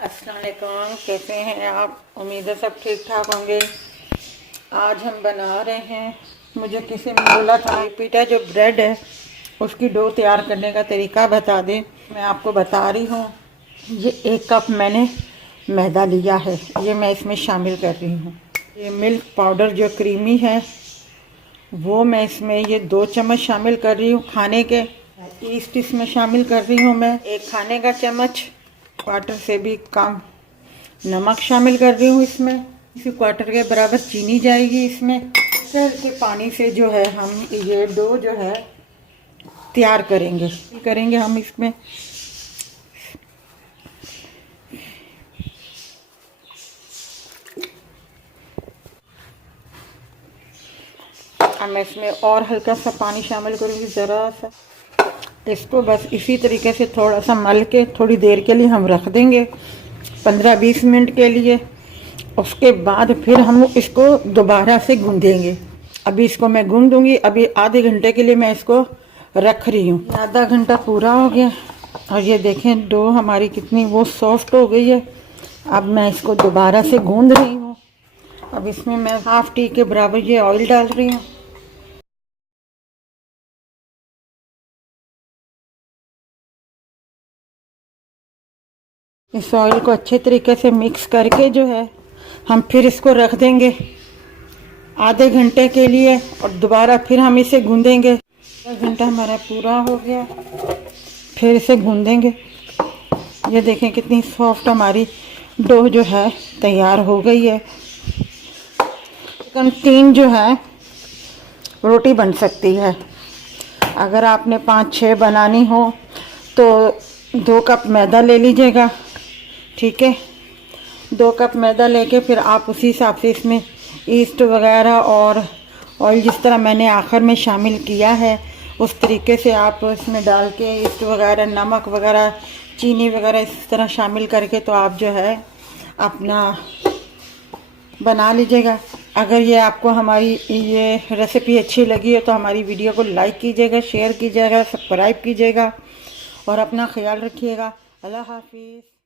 अस्सलाम वालेकुम, कैसे हैं आप? उम्मीद है सब ठीक ठाक होंगे। आज हम बना रहे हैं, मुझे किसी ने बोला था पीटा जो ब्रेड है उसकी डो तैयार करने का तरीका बता दें। मैं आपको बता रही हूँ। ये 1 कप मैंने मैदा लिया है, ये मैं इसमें शामिल कर रही हूँ। ये मिल्क पाउडर जो क्रीमी है वो मैं इसमें ये 2 चम्मच शामिल कर रही हूँ खाने के। ईस्ट इसमें शामिल कर रही हूँ मैं 1 खाने का चम्मच। क्वार्टर से भी कम नमक शामिल कर रही हूँ इसमें। इसी क्वार्टर के बराबर चीनी जाएगी इसमें। के पानी से जो है हम ये डो जो है तैयार करेंगे हम इसमें। अब मैं इसमें और हल्का सा पानी शामिल करूँगी, ज़रा सा। इसको बस इसी तरीके से थोड़ा सा मल के थोड़ी देर के लिए हम रख देंगे, 15-20 मिनट के लिए। उसके बाद फिर हम इसको दोबारा से गूंदेंगे। अभी इसको मैं गूंद दूंगी। अभी आधे घंटे के लिए मैं इसको रख रही हूँ। आधा घंटा पूरा हो गया और ये देखें डो हमारी कितनी वो सॉफ्ट हो गई है। अब मैं इसको दोबारा से गूंद रही हूँ। अब इसमें मैं 1/2 टी के बराबर ये ऑयल डाल रही हूँ। इस ऑयल को अच्छे तरीके से मिक्स करके जो है हम फिर इसको रख देंगे आधे घंटे के लिए और दोबारा फिर हम इसे गूंदेंगे। आधा घंटा हमारा पूरा हो गया, फिर इसे गूंदेंगे। ये देखें कितनी सॉफ्ट हमारी डो जो है तैयार हो गई है। 3 जो है रोटी बन सकती है। अगर आपने 5-6 बनानी हो तो 2 कप मैदा ले लीजिएगा, ठीक है। 2 कप मैदा लेके फिर आप उसी हिसाब से इसमें ईस्ट वगैरह और ऑयल जिस तरह मैंने आखिर में शामिल किया है उस तरीके से आप इसमें डाल के ईस्ट वगैरह, नमक वगैरह, चीनी वगैरह इस तरह शामिल करके तो आप जो है अपना बना लीजिएगा। अगर ये आपको हमारी ये रेसिपी अच्छी लगी है तो हमारी वीडियो को लाइक कीजिएगा, शेयर कीजिएगा, सब्सक्राइब कीजिएगा और अपना ख्याल रखिएगा। अल्लाह हाफिज़।